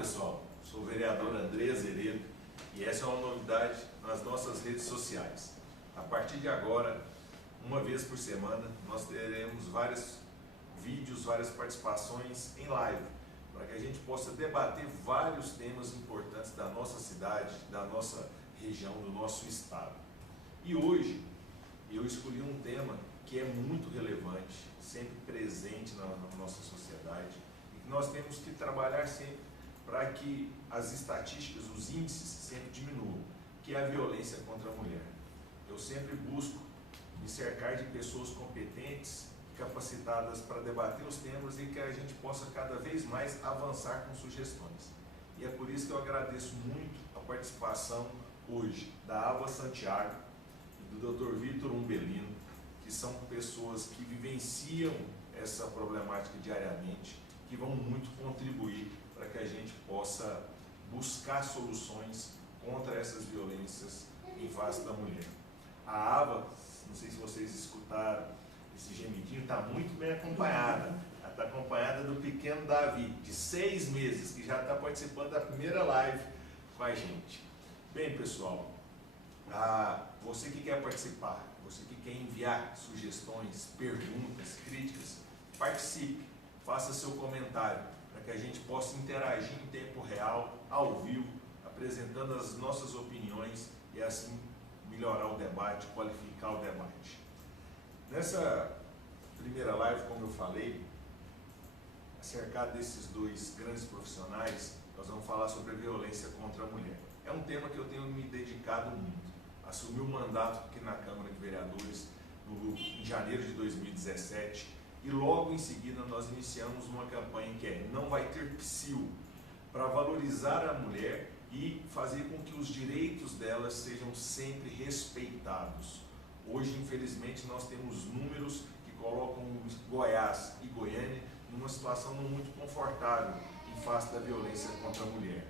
pessoal, sou o vereador André Azeredo e essa é uma novidade nas nossas redes sociais. A partir de agora, uma vez por semana, nós teremos vários vídeos, várias participações em live, para que a gente possa debater vários temas importantes da nossa cidade, da nossa região, do nosso estado. E hoje eu escolhi um tema que é muito relevante, sempre presente na nossa sociedade, e que nós temos que trabalhar sempre para que as estatísticas, os índices sempre diminuam, que é a violência contra a mulher. Eu sempre busco me cercar de pessoas competentes, capacitadas para debater os temas e que a gente possa cada vez mais avançar com sugestões. E é por isso que eu agradeço muito a participação hoje da Ava Santiago e do Dr. Vitor Umbelino, que são pessoas que vivenciam essa problemática diariamente, que vão muito contribuir para que a gente possa buscar soluções contra essas violências em face da mulher. A Ava, não sei se vocês escutaram, esse gemidinho está muito bem acompanhada. Ela está acompanhada do pequeno Davi, de 6 meses, que já está participando da primeira live com a gente. Bem, pessoal, você que quer participar, você que quer enviar sugestões, perguntas, críticas, participe, faça seu comentário, para que a gente possa interagir em tempo real, ao vivo, apresentando as nossas opiniões e assim melhorar o debate, qualificar o debate. Nessa primeira live, como eu falei, cercado desses dois grandes profissionais, nós vamos falar sobre a violência contra a mulher. É um tema que eu tenho me dedicado muito. Assumi o mandato aqui na Câmara de Vereadores em janeiro de 2017 e logo em seguida nós iniciamos uma campanha que é Não Vai Ter Psil, para valorizar a mulher e fazer com que os direitos delas sejam sempre respeitados. Hoje, infelizmente, nós temos números que colocam Goiás e Goiânia numa situação não muito confortável em face da violência contra a mulher.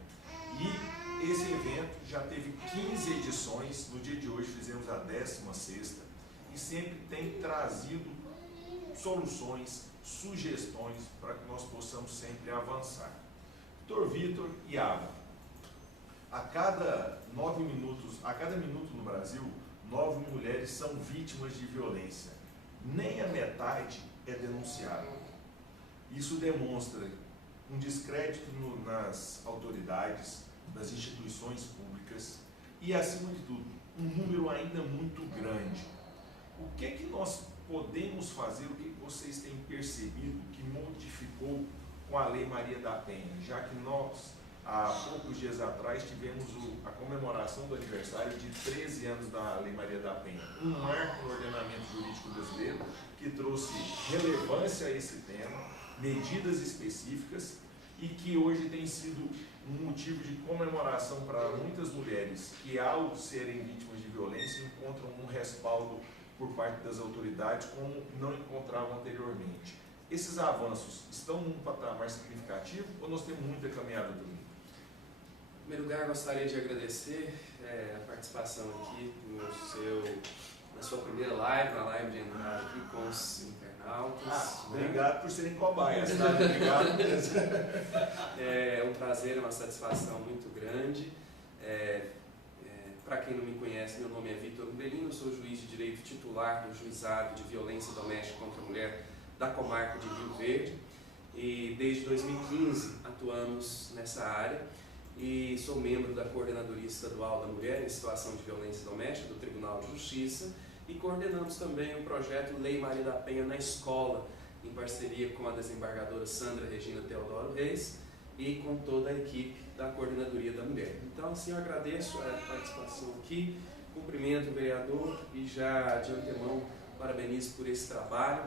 E esse evento já teve 15 edições, no dia de hoje fizemos a 16ª e sempre tem trazido soluções, sugestões para que nós possamos sempre avançar. Dr. Vitor e Ava, a cada minuto no Brasil, 9 mulheres são vítimas de violência. Nem a metade é denunciada. Isso demonstra um descrédito nas autoridades, nas instituições públicas e, acima de tudo, um número ainda muito grande. O que nós podemos fazer, o que vocês têm percebido que modificou com a Lei Maria da Penha, já que nós, há poucos dias atrás, tivemos a comemoração do aniversário de 13 anos da Lei Maria da Penha, um marco no ordenamento jurídico brasileiro que trouxe relevância a esse tema, medidas específicas e que hoje tem sido um motivo de comemoração para muitas mulheres que, ao serem vítimas de violência, encontram um respaldo por parte das autoridades como não encontravam anteriormente. Esses avanços estão num patamar significativo ou nós temos muita caminhada do mundo? Em primeiro lugar, gostaria de agradecer a participação aqui na sua primeira live, na live de entrada aqui com os internautas. Obrigado por serem cobaias, tá? Obrigado mesmo. É um prazer, é uma satisfação muito grande. Para quem não me conhece, meu nome é Vitor Umbelino, eu sou juiz de direito titular do Juizado de Violência Doméstica contra a Mulher da comarca de Rio Verde e desde 2015 atuamos nessa área e sou membro da Coordenadoria Estadual da Mulher em Situação de Violência Doméstica do Tribunal de Justiça e coordenamos também o projeto Lei Maria da Penha na Escola, em parceria com a desembargadora Sandra Regina Teodoro Reis e com toda a equipe da Coordenadoria da Mulher. Então, assim, eu agradeço a participação aqui, cumprimento o vereador e já de antemão parabenizo por esse trabalho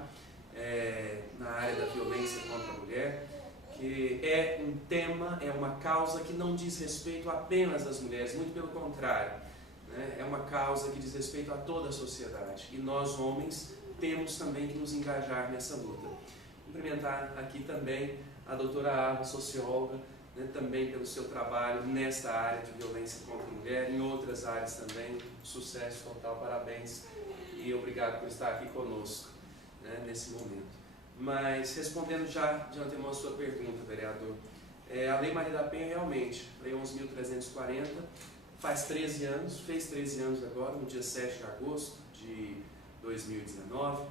na área da violência contra a mulher, que é um tema, é uma causa que não diz respeito apenas às mulheres, muito pelo contrário, né? É uma causa que diz respeito a toda a sociedade e nós, homens, temos também que nos engajar nessa luta. Cumprimentar aqui também a doutora Ava, socióloga, né, também pelo seu trabalho nesta área de violência contra a mulher, em outras áreas também, sucesso total, parabéns e obrigado por estar aqui conosco, né, nesse momento. Mas respondendo já de antemão a sua pergunta, vereador, A Lei Maria da Penha realmente, Lei 11.340, faz 13 anos, fez 13 anos agora, no dia 7 de agosto de 2019,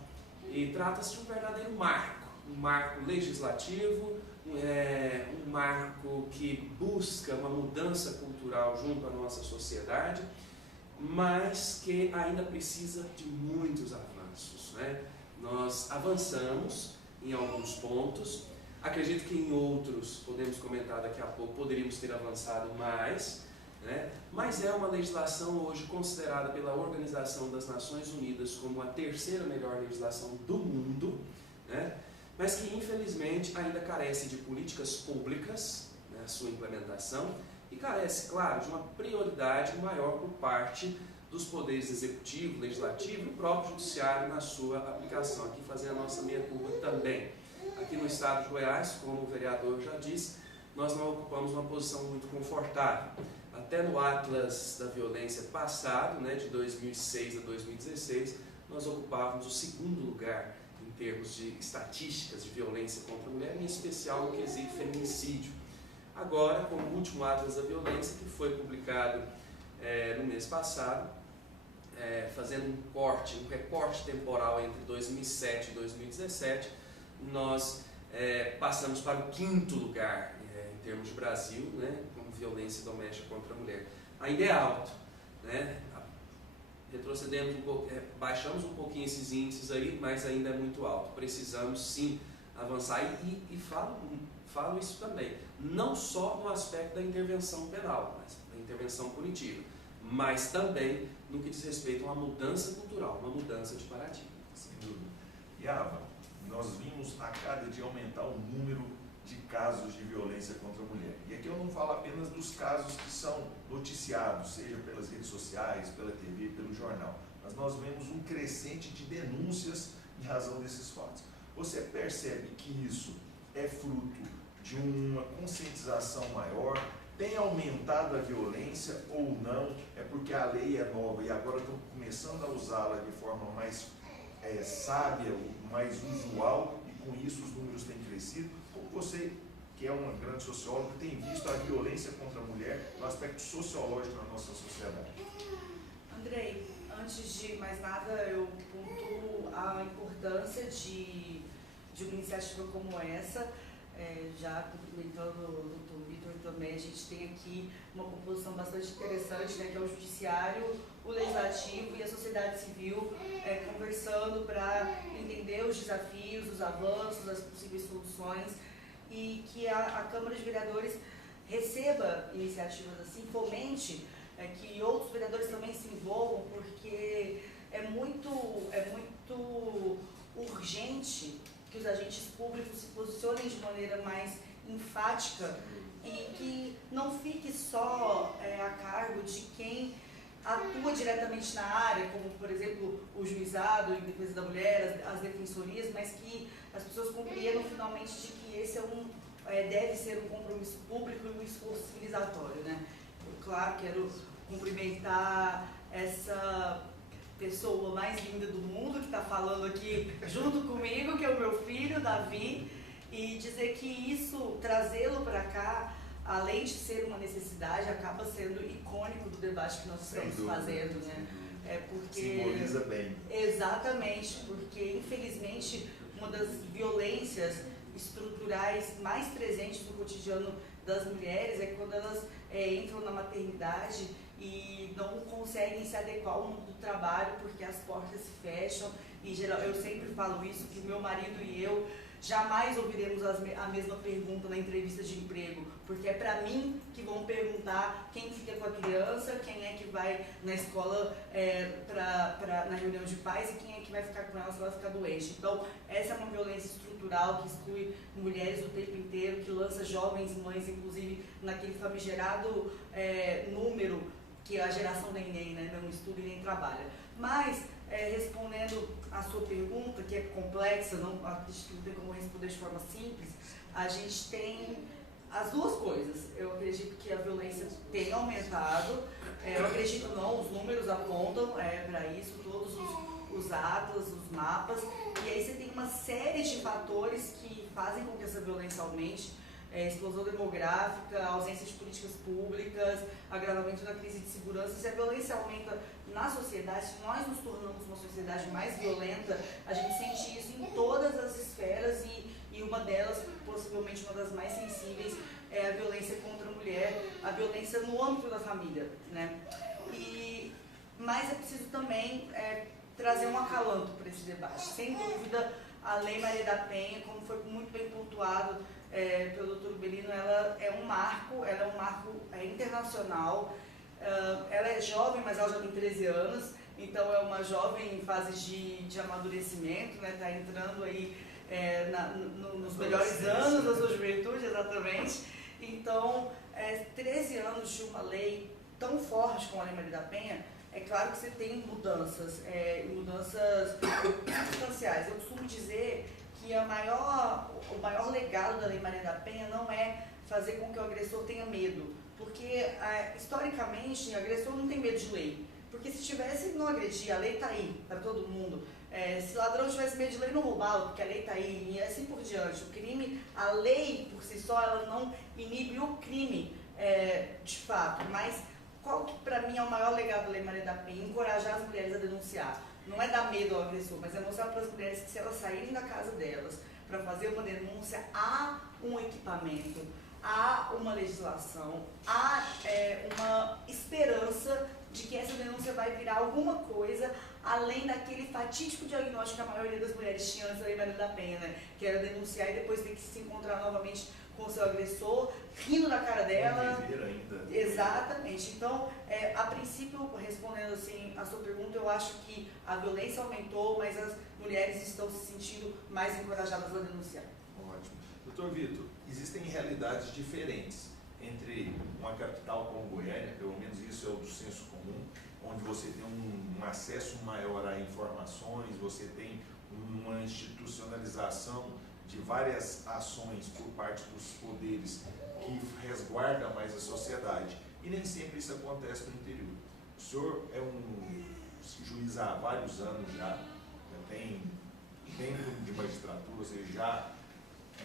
e trata-se de um verdadeiro marco, um marco legislativo, um marco que busca uma mudança cultural junto à nossa sociedade, mas que ainda precisa de muitos avanços, né? Nós avançamos em alguns pontos, acredito que em outros, podemos comentar daqui a pouco, poderíamos ter avançado mais, né? Mas é uma legislação hoje considerada pela Organização das Nações Unidas como a terceira melhor legislação do mundo, né? Mas que infelizmente ainda carece de políticas públicas, né, a sua implementação, e carece, claro, de uma prioridade maior por parte dos poderes executivo, legislativo e o próprio judiciário na sua aplicação. Aqui fazer a nossa meia-culpa também. Aqui no estado de Goiás, como o vereador já disse, nós não ocupamos uma posição muito confortável. Até no Atlas da Violência passado, né, de 2006 a 2016, nós ocupávamos o segundo lugar em termos de estatísticas de violência contra a mulher, em especial no quesito feminicídio. Agora, com o último Atlas da Violência, que foi publicado no mês passado, fazendo um recorte temporal entre 2007 e 2017, nós passamos para o quinto lugar em termos de Brasil, né, com violência doméstica contra a mulher. Ainda é alto, né? Retrocedemos um pouco, baixamos um pouquinho esses índices aí, mas ainda é muito alto. Precisamos sim avançar e falo isso também, não só no aspecto da intervenção penal, mas da intervenção punitiva, mas também no que diz respeito a uma mudança cultural, uma mudança de paradigma. Sem dúvida. E Ava, nós vimos a cada dia aumentar o número de casos de violência contra a mulher. E aqui eu não falo apenas dos casos que são noticiados, seja pelas redes sociais, pela TV, pelo jornal, mas nós vemos um crescente de denúncias em razão desses fatos. Você percebe que isso é fruto de uma conscientização maior? Tem aumentado a violência ou não? É porque a lei é nova e agora estão começando a usá-la de forma mais sábia, mais usual, e com isso os números têm crescido? Como você, que é uma grande socióloga, tem visto a violência contra a mulher no aspecto sociológico na nossa sociedade? Andrei, antes de mais nada, eu pontuo a importância de uma iniciativa como essa. Já cumprimentando o Dr. Vitor também, a gente tem aqui uma composição bastante interessante, né, que é o Judiciário, o Legislativo e a sociedade civil conversando para entender os desafios, os avanços, as possíveis soluções, e que a Câmara de Vereadores receba iniciativas assim, fomente que outros vereadores também se envolvam, porque é muito urgente que os agentes públicos se posicionem de maneira mais enfática e que não fique só a cargo de quem atua diretamente na área, como, por exemplo, o juizado em defesa da mulher, as defensorias, mas que as pessoas compreendam finalmente de que esse deve ser um compromisso público e um esforço civilizatório, né? Eu, claro, quero cumprimentar essa pessoa mais linda do mundo que está falando aqui junto comigo, que é o meu filho, Davi, e dizer que isso, trazê-lo para cá, além de ser uma necessidade, acaba sendo icônico do debate que nós estamos fazendo, né? Porque simboliza bem. Exatamente, porque infelizmente uma das violências estruturais mais presentes no cotidiano das mulheres é quando elas entram na maternidade e não conseguem se adequar ao mundo do trabalho porque as portas se fecham. E eu sempre falo isso, que o meu marido e eu jamais ouviremos a mesma pergunta na entrevista de emprego, porque é para mim que vão perguntar quem fica com a criança, quem é que vai na escola na reunião de pais e quem é que vai ficar com ela se ela ficar doente. Então, essa é uma violência estrutural que exclui mulheres o tempo inteiro, que lança jovens mães, inclusive, naquele famigerado número que é a geração neném, né? Não estuda e nem trabalha. Mas, respondendo a sua pergunta, que é complexa, não tem como responder de forma simples, a gente tem as duas coisas. Eu acredito que a violência tem aumentado, eu acredito não, os números apontam para isso, todos os atlas, os mapas, e aí você tem uma série de fatores que fazem com que essa violência aumente. explosão demográfica, ausência de políticas públicas, agravamento da crise de segurança. Se a violência aumenta na sociedade, se nós nos tornamos uma sociedade mais violenta, a gente sente isso em todas as esferas e uma delas, possivelmente uma das mais sensíveis, é a violência contra a mulher, a violência no âmbito da família, né? Mas é preciso também trazer um acalanto para esse debate. Sem dúvida, a Lei Maria da Penha, como foi muito bem pontuado pelo Dr. Belino, ela é um marco internacional. Ela é jovem, mas ela já tem 13 anos, então é uma jovem em fase de amadurecimento, né? Está entrando aí nos melhores anos da sua juventude, exatamente. Então, 13 anos de uma lei tão forte como a Lei Maria da Penha, é claro que você tem mudanças substanciais. Eu costumo dizer que o maior legado da Lei Maria da Penha não é fazer com que o agressor tenha medo, porque historicamente o agressor não tem medo de lei, porque se tivesse, não agredia, a lei está aí para todo mundo. Se o ladrão tivesse medo de lei, não roubava, porque a lei está aí, e assim por diante. O crime, a lei por si só, ela não inibe o crime de fato, mas qual que para mim é o maior legado da Lei Maria da Penha? Encorajar as mulheres a denunciar. Não é dar medo ao agressor, mas é mostrar para as mulheres que se elas saírem da casa delas para fazer uma denúncia, há um equipamento, há uma legislação, há uma esperança de que essa denúncia vai virar alguma coisa além daquele fatídico diagnóstico que a maioria das mulheres tinha antes da Lei Maria da Penha, né? Que era denunciar e depois ter que se encontrar novamente com o seu agressor, rindo da cara dela. Ainda. Exatamente. Então, a princípio, respondendo assim a sua pergunta, eu acho que a violência aumentou, mas as mulheres estão se sentindo mais encorajadas a denunciar. Ótimo. Doutor Vitor, existem realidades diferentes entre uma capital como Goiânia, pelo menos isso é o do senso comum, onde você tem um acesso maior a informações, você tem uma institucionalização de várias ações por parte dos poderes que resguardam mais a sociedade. E nem sempre isso acontece no interior. O senhor é um juiz há vários anos já tem tempo de magistratura, ou seja, já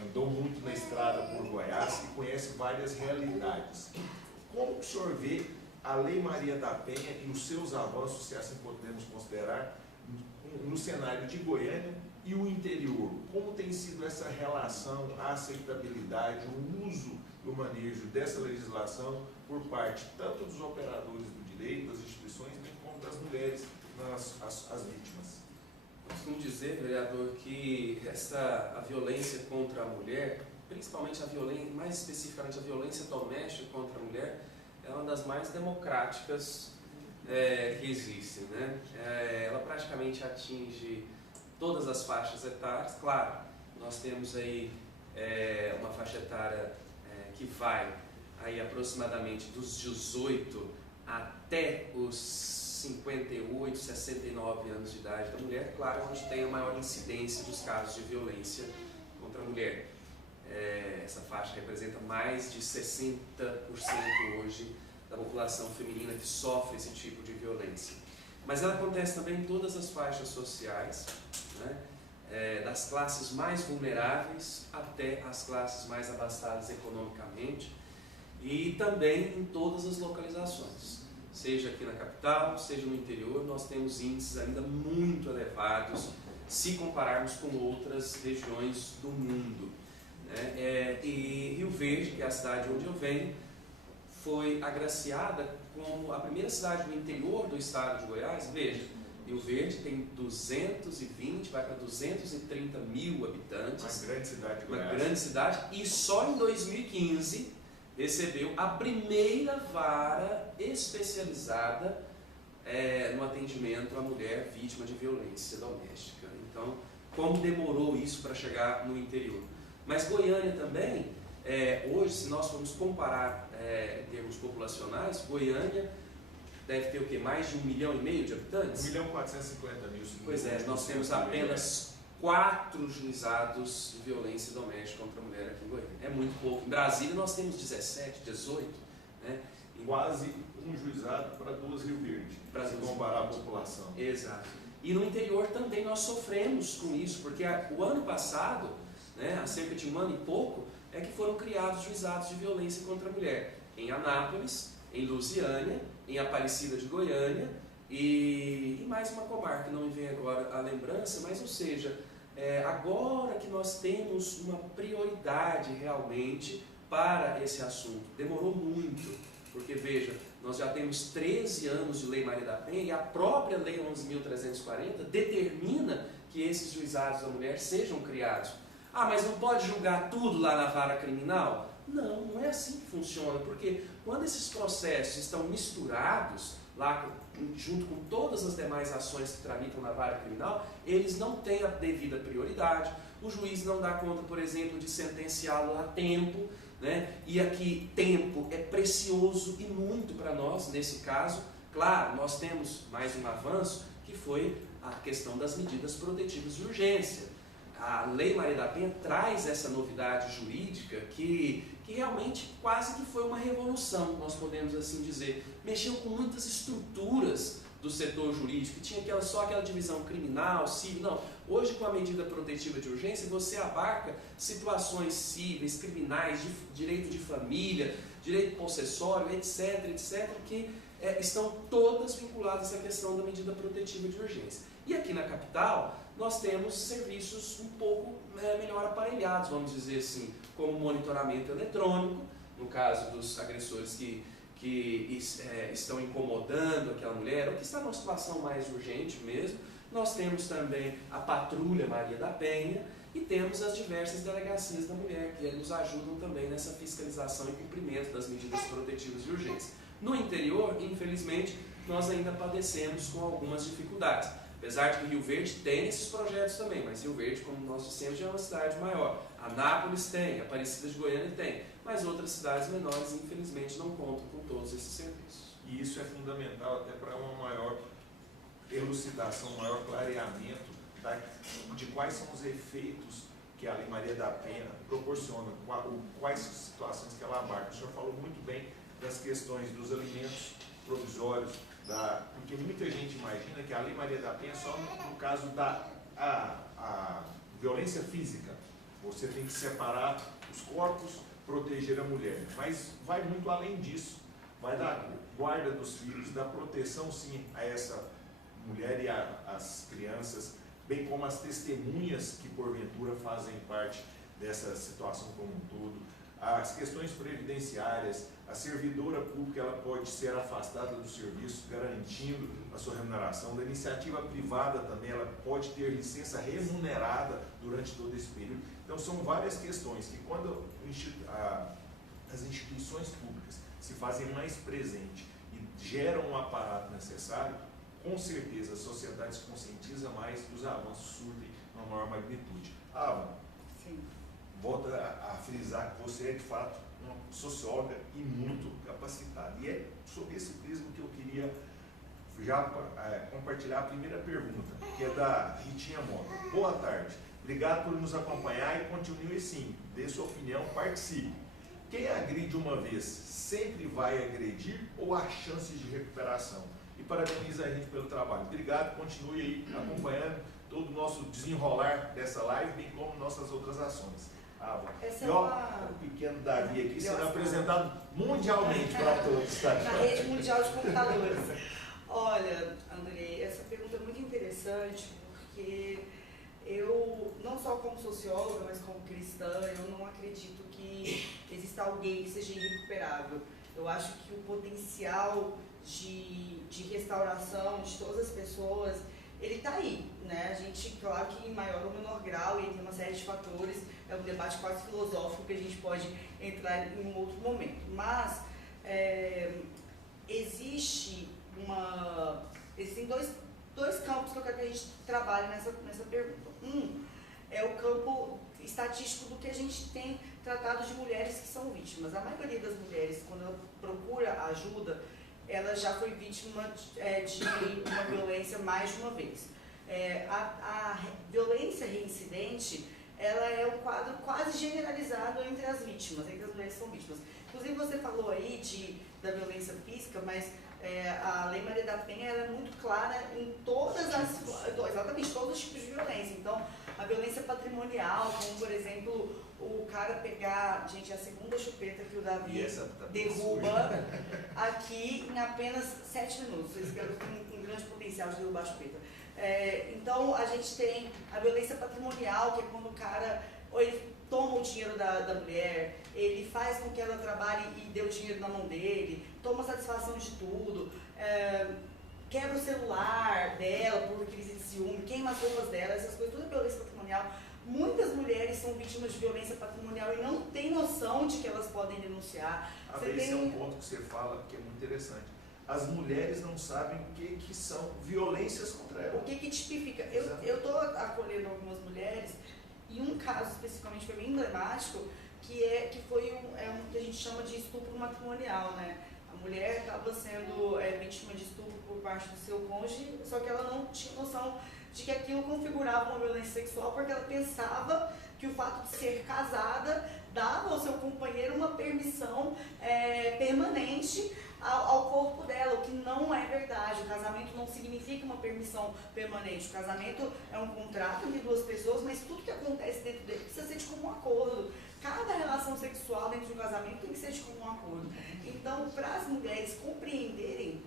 andou muito na estrada por Goiás e conhece várias realidades. Como o senhor vê a Lei Maria da Penha e os seus avanços, se assim podemos considerar, no cenário de Goiânia e o interior? Como tem sido essa relação, a aceitabilidade, o uso e o manejo dessa legislação por parte tanto dos operadores do direito, das instituições, bem como das mulheres, as vítimas? Eu costumo dizer, vereador, que a violência contra a mulher, principalmente mais especificamente a violência doméstica contra a mulher, é uma das mais democráticas que existem, né? Ela praticamente atinge todas as faixas etárias. Claro, nós temos aí uma faixa etária que vai aí aproximadamente dos 18 até os 58, 69 anos de idade da mulher, claro, onde tem a maior incidência dos casos de violência contra a mulher. Essa faixa representa mais de 60% hoje da população feminina que sofre esse tipo de violência. Mas ela acontece também em todas as faixas sociais, né? Das classes mais vulneráveis até as classes mais abastadas economicamente, e também em todas as localizações, seja aqui na capital, seja no interior. Nós temos índices ainda muito elevados se compararmos com outras regiões do mundo, né? E Rio Verde, que é a cidade onde eu venho, foi agraciada como a primeira cidade no interior do estado de Goiás. Veja, Rio Verde tem 220, vai para 230 mil habitantes. Uma grande cidade de Goiás. Uma grande cidade, e só em 2015 recebeu a primeira vara especializada no atendimento à mulher vítima de violência doméstica. Então, como demorou isso para chegar no interior? Mas Goiânia também, hoje, se nós formos comparar em termos populacionais, Goiânia deve ter o quê? Mais de 1,5 milhão de habitantes? 1.450.000. Pois é, nós temos apenas 4 juizados de violência doméstica contra a mulher aqui em Goiânia. É muito pouco. Em Brasília nós temos 17, 18. Né? Quase um juizado para 2 Rio Verde, para se comparar a população. Exato. E no interior também nós sofremos com isso, porque o ano passado, né, há cerca de um ano e pouco, é que foram criados juizados de violência contra a mulher em Anápolis, em Lusiânia, em Aparecida de Goiânia e mais uma comarca, não me vem agora a lembrança, mas ou seja, agora que nós temos uma prioridade realmente para esse assunto. Demorou muito, porque veja, nós já temos 13 anos de Lei Maria da Penha e a própria Lei 11.340 determina que esses juizados da mulher sejam criados. Ah, mas não pode julgar tudo lá na vara criminal? Não, não é assim que funciona, porque quando esses processos estão misturados lá junto com todas as demais ações que tramitam na vara criminal, eles não têm a devida prioridade, o juiz não dá conta, por exemplo, de sentenciá-lo a tempo, né? E aqui tempo é precioso e muito para nós, nesse caso. Claro, nós temos mais um avanço, que foi a questão das medidas protetivas de urgência. A Lei Maria da Penha traz essa novidade jurídica que realmente quase que foi uma revolução, nós podemos assim dizer. Mexeu com muitas estruturas do setor jurídico, tinha só aquela divisão criminal, civil, não. Hoje, com a medida protetiva de urgência, você abarca situações cíveis, criminais, de direito de família, direito possessório, etc., que estão todas vinculadas à questão da medida protetiva de urgência. E aqui na capital, nós temos serviços um pouco melhor aparelhados, vamos dizer assim, como monitoramento eletrônico, no caso dos agressores que estão incomodando aquela mulher, ou que está numa situação mais urgente mesmo. Nós temos também a Patrulha Maria da Penha e temos as diversas delegacias da mulher, que nos ajudam também nessa fiscalização e cumprimento das medidas protetivas de urgência. No interior, infelizmente, nós ainda padecemos com algumas dificuldades. Apesar de que Rio Verde tem esses projetos também, mas Rio Verde, como nós dissemos, já é uma cidade maior. Anápolis tem, Aparecida de Goiânia tem, mas outras cidades menores, infelizmente, não contam com todos esses serviços. E isso é fundamental até para uma maior elucidação, um maior clareamento de quais são os efeitos que a Lei Maria da Penha proporciona, quais situações que ela abarca. O senhor falou muito bem das questões dos alimentos provisórios, porque muita gente imagina que a Lei Maria da Penha é só no caso da violência física. Você tem que separar os corpos, proteger a mulher, mas vai muito além disso. Vai da guarda dos filhos, da proteção sim a essa mulher e as crianças, bem como as testemunhas que porventura fazem parte dessa situação como um todo, as questões previdenciárias, a servidora pública ela pode ser afastada do serviço, garantindo a sua remuneração, da iniciativa privada também ela pode ter licença remunerada durante todo esse período. Então são várias questões que quando as instituições públicas se fazem mais presentes e geram um aparato necessário, com certeza a sociedade se conscientiza mais e os avanços surtem uma maior magnitude. Sim. Volto a frisar que você é de fato uma socióloga e muito capacitada. E é sobre esse prisma que eu queria já compartilhar a primeira pergunta, que é da Ritinha Mota. Boa tarde. Obrigado por nos acompanhar e continue assim. Dê sua opinião, participe. Quem agride uma vez sempre vai agredir ou há chances de recuperação? E parabeniza a gente pelo trabalho. Obrigado, continue aí acompanhando todo o nosso desenrolar dessa live, bem como nossas outras ações. O pequeno Davi aqui sendo apresentado mundialmente para todos. Tá? Na rede mundial de computadores. Olha, Andrei, essa pergunta é muito interessante, porque eu, não só como socióloga, mas como cristã, eu não acredito que exista alguém que seja irrecuperável. Eu acho que o potencial de restauração de todas as pessoas, ele está aí, né? A gente, claro que em maior ou menor grau, e tem uma série de fatores, é um debate quase filosófico que a gente pode entrar em um outro momento. Mas existem dois campos que eu quero que a gente trabalhe nessa pergunta. Um é o campo estatístico do que a gente tem tratado de mulheres que são vítimas. A maioria das mulheres, quando ela procura ajuda, ela já foi vítima de uma violência mais de uma vez. A violência reincidente, ela é um quadro quase generalizado entre as vítimas, entre as mulheres que são vítimas. Inclusive você falou aí da violência física, mas a Lei Maria da Penha ela é muito clara em exatamente todos os tipos de violência. Então, a violência patrimonial, como por exemplo o cara pegar, gente, a segunda chupeta que o Davi tá derruba aqui em apenas 7 minutos. Esse cara tem um grande potencial de derrubar a chupeta. Então, a gente tem a violência patrimonial, que é quando o cara, ou ele toma o dinheiro da mulher, ele faz com que ela trabalhe e dê o dinheiro na mão dele, toma satisfação de tudo, quebra o celular dela por crise de ciúme, queima as roupas dela, essas coisas, tudo é violência patrimonial. Muitas mulheres são vítimas de violência patrimonial e não têm noção de que elas podem denunciar. Esse é um ponto que você fala que é muito interessante. As mulheres não sabem o que são violências contra elas. O que tipifica? Eu estou acolhendo algumas mulheres e um caso especificamente foi bem emblemático, que foi um que a gente chama de estupro matrimonial, né? A mulher acaba sendo vítima de estupro por parte do seu cônjuge, só que ela não tinha noção de que aquilo configurava uma violência sexual, porque ela pensava que o fato de ser casada dava ao seu companheiro uma permissão permanente ao corpo dela, o que não é verdade. O casamento não significa uma permissão permanente. O casamento é um contrato entre duas pessoas, mas tudo que acontece dentro dele precisa ser de comum acordo. Cada relação sexual dentro de um casamento tem que ser de comum acordo. Então, para as mulheres compreenderem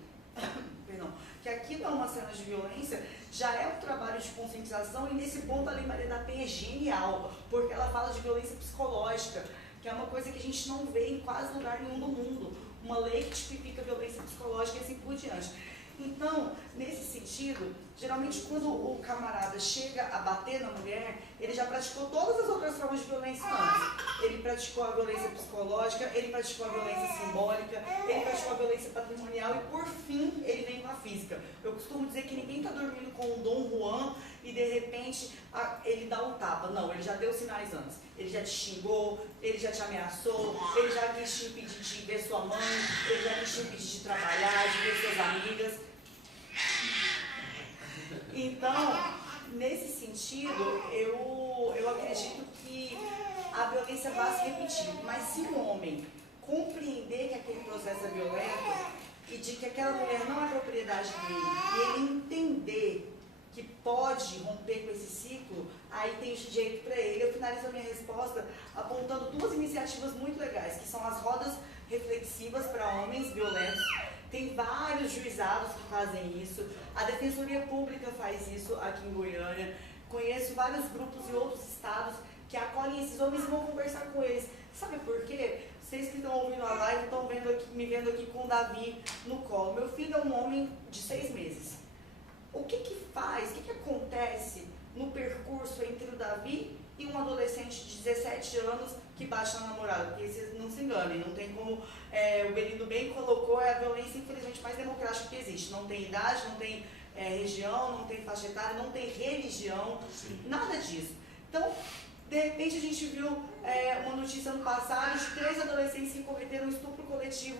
que aquilo é uma cena de violência, já é um trabalho de conscientização, e nesse ponto a Lei Maria da Penha é genial, porque ela fala de violência psicológica, que é uma coisa que a gente não vê em quase lugar nenhum do mundo. Uma lei que tipifica violência psicológica e assim por diante. Então, nesse sentido, geralmente quando o camarada chega a bater na mulher, ele já praticou todas as outras formas de violência antes. Ele praticou a violência psicológica, ele praticou a violência simbólica, ele praticou a violência patrimonial e, por fim, ele vem com a física. Eu costumo dizer que ninguém está dormindo com um Dom Juan e, de repente, ele dá um tapa. Não, ele já deu sinais antes. Ele já te xingou, ele já te ameaçou, ele já quis te impedir de ver sua mãe, ele já quis te impedir de trabalhar, de ver suas amigas. Então, nesse sentido, eu acredito que a violência vai se repetir. Mas se o homem compreender que aquele processo é violento e de que aquela mulher não é propriedade dele, e ele entender que pode romper com esse ciclo, aí tem jeito para ele. Eu finalizo a minha resposta apontando 2 iniciativas muito legais, que são as rodas reflexivas para homens violentos. Tem vários juizados que fazem isso, a Defensoria Pública faz isso aqui em Goiânia. Conheço vários grupos e outros estados que acolhem esses homens e vão conversar com eles. Sabe por quê? Vocês que estão ouvindo a live estão me vendo aqui com o Davi no colo. Meu filho é um homem de 6 meses. O que acontece no percurso entre o Davi e um adolescente de 17 anos que bate na namorada? Porque vocês não se enganem, não tem como, o Benito bem colocou, é a violência infelizmente mais democrática que existe. Não tem idade, não tem região, não tem faixa etária, não tem religião, nada disso. Então, de repente a gente viu uma notícia no passado de 3 adolescentes que cometeram um estupro coletivo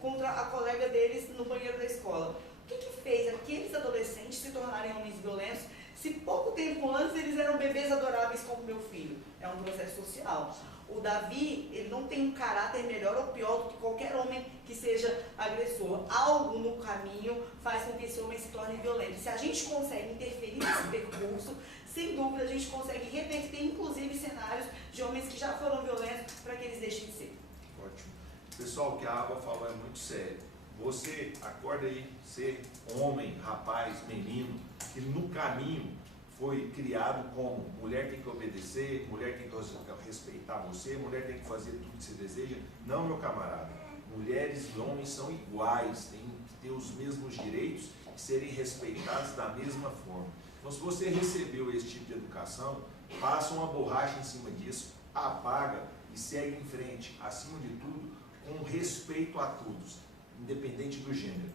contra a colega deles no banheiro da escola. O que fez aqueles adolescentes se tornarem homens violentos se pouco tempo antes eles eram bebês adoráveis como meu filho? É um processo social. O Davi, ele não tem um caráter melhor ou pior do que qualquer homem que seja agressor. Algo no caminho faz com que esse homem se torne violento. Se a gente consegue interferir nesse percurso, sem dúvida a gente consegue reverter inclusive cenários de homens que já foram violentos para que eles deixem de ser. Ótimo. Pessoal, o que a Aba falou é muito sério. Você acorda aí, ser homem, rapaz, menino, que no caminho foi criado como mulher tem que obedecer, mulher tem que respeitar você, mulher tem que fazer tudo que você deseja. Não, meu camarada. Mulheres e homens são iguais, têm que ter os mesmos direitos e serem respeitados da mesma forma. Então, se você recebeu esse tipo de educação, passa uma borracha em cima disso, apaga e segue em frente, acima de tudo, com respeito a todos, independente do gênero.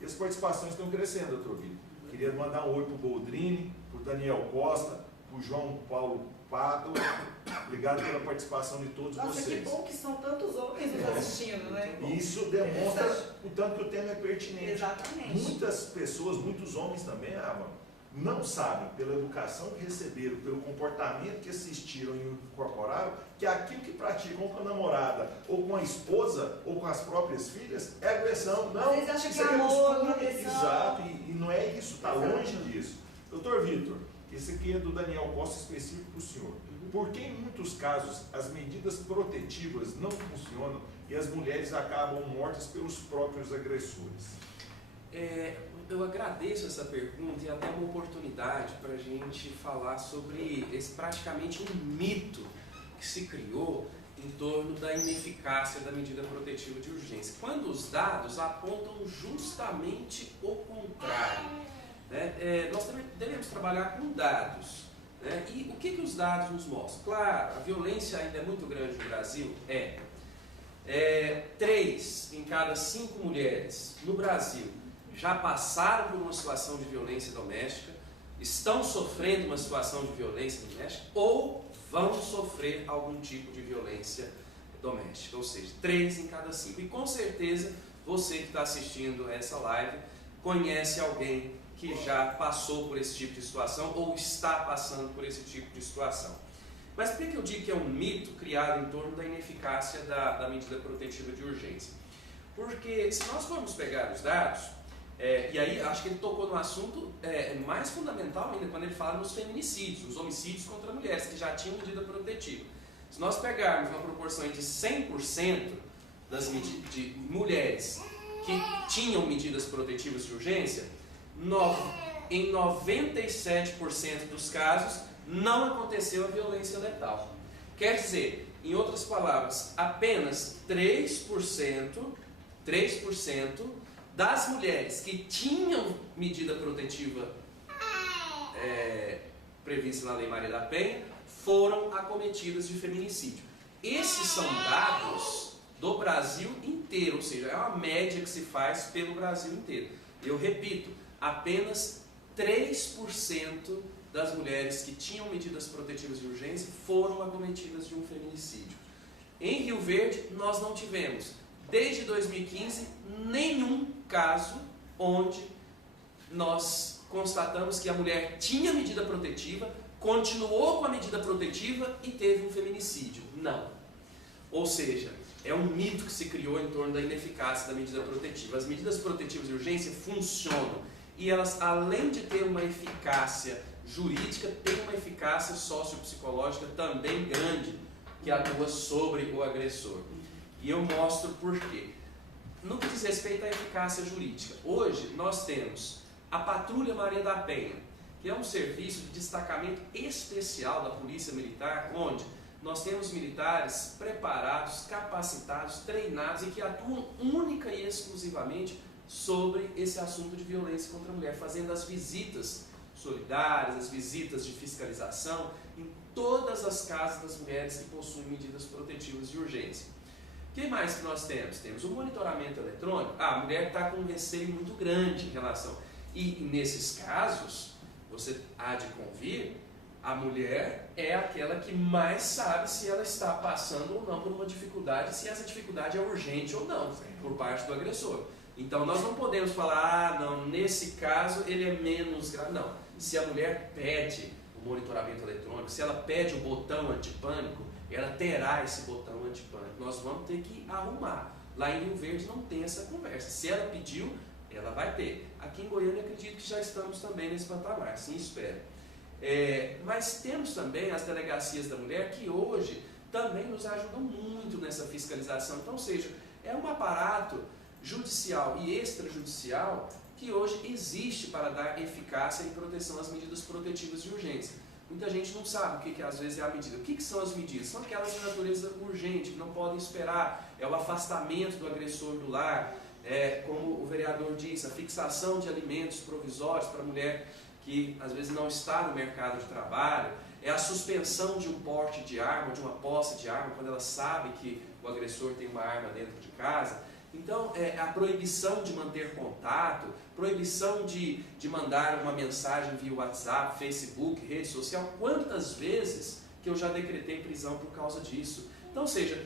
E as participações estão crescendo, doutor Vitor. Queria mandar um oi para o Boldrini, para o Daniel Costa, para o João Paulo Pato. Obrigado pela participação de todos vocês. Nossa, que bom que são tantos homens nos assistindo, né? Isso demonstra o tanto que o tema é pertinente. Exatamente. Muitas pessoas, muitos homens também, não sabem, pela educação que receberam, pelo comportamento que assistiram e incorporaram, que aquilo que praticam com a namorada, ou com a esposa, ou com as próprias filhas, é agressão. Não, às vezes acham isso que é amor, costume. agressão. Exato, e não é isso, está longe disso. Doutor Vitor, esse aqui é do Daniel Costa, específico para o senhor. Porque em muitos casos as medidas protetivas não funcionam e as mulheres acabam mortas pelos próprios agressores? Eu agradeço essa pergunta e até uma oportunidade para a gente falar sobre esse praticamente um mito que se criou em torno da ineficácia da medida protetiva de urgência, quando os dados apontam justamente o contrário. Né? Nós também devemos trabalhar com dados. Né? E o que os dados nos mostram? Claro, a violência ainda é muito grande no Brasil. 3 em cada 5 mulheres no Brasil já passaram por uma situação de violência doméstica, estão sofrendo uma situação de violência doméstica ou vão sofrer algum tipo de violência doméstica, ou seja, 3 em cada 5. E com certeza você que está assistindo essa live conhece alguém que já passou por esse tipo de situação ou está passando por esse tipo de situação. Mas por que eu digo que é um mito criado em torno da ineficácia da medida protetiva de urgência? Porque se nós formos pegar os dados, e aí acho que ele tocou no assunto mais fundamental ainda, quando ele fala nos feminicídios, os homicídios contra mulheres que já tinham medida protetiva. Se nós pegarmos uma proporção de 100% de mulheres que tinham medidas protetivas de urgência, em 97% dos casos não aconteceu a violência letal. Quer dizer, em outras palavras, apenas 3% das mulheres que tinham medida protetiva prevista na Lei Maria da Penha foram acometidas de feminicídio. Esses são dados do Brasil inteiro, ou seja, é uma média que se faz pelo Brasil inteiro. Eu repito, apenas 3% das mulheres que tinham medidas protetivas de urgência foram acometidas de um feminicídio. Em Rio Verde, nós não tivemos, desde 2015, nenhum caso onde nós constatamos que a mulher tinha medida protetiva, continuou com a medida protetiva e teve um feminicídio. Não. Ou seja, é um mito que se criou em torno da ineficácia da medida protetiva. As medidas protetivas de urgência funcionam e elas, além de ter uma eficácia jurídica, têm uma eficácia sociopsicológica também grande, que atua sobre o agressor. E eu mostro por quê. No que diz respeito à eficácia jurídica, hoje nós temos a Patrulha Maria da Penha, que é um serviço de destacamento especial da Polícia Militar, onde nós temos militares preparados, capacitados, treinados e que atuam única e exclusivamente sobre esse assunto de violência contra a mulher, fazendo as visitas solidárias, as visitas de fiscalização em todas as casas das mulheres que possuem medidas protetivas de urgência. O que mais que nós temos? Temos o monitoramento eletrônico. A mulher está com um receio muito grande em relação. E nesses casos, você há de convir, a mulher é aquela que mais sabe se ela está passando ou não por uma dificuldade, se essa dificuldade é urgente ou não, por parte do agressor. Então nós não podemos falar, não, nesse caso ele é menos grave. Não. Se a mulher pede o monitoramento eletrônico, se ela pede o botão antipânico, ela terá esse botão antipânico. Nós vamos ter que arrumar. Lá em Rio Verde não tem essa conversa. Se ela pediu, ela vai ter. Aqui em Goiânia acredito que já estamos também nesse patamar, assim espero. Mas temos também as delegacias da mulher que hoje também nos ajudam muito nessa fiscalização. Então, ou seja, é um aparato judicial e extrajudicial que hoje existe para dar eficácia e proteção às medidas protetivas de urgência. Muita gente não sabe o que às vezes é a medida. O que são as medidas? São aquelas de natureza urgente, que não podem esperar. É o afastamento do agressor do lar, como o vereador disse, a fixação de alimentos provisórios para a mulher que às vezes não está no mercado de trabalho, é a suspensão de um porte de arma, de uma posse de arma, quando ela sabe que o agressor tem uma arma dentro de casa. Então, a proibição de manter contato, proibição de mandar uma mensagem via WhatsApp, Facebook, rede social. Quantas vezes que eu já decretei prisão por causa disso? Então, ou seja,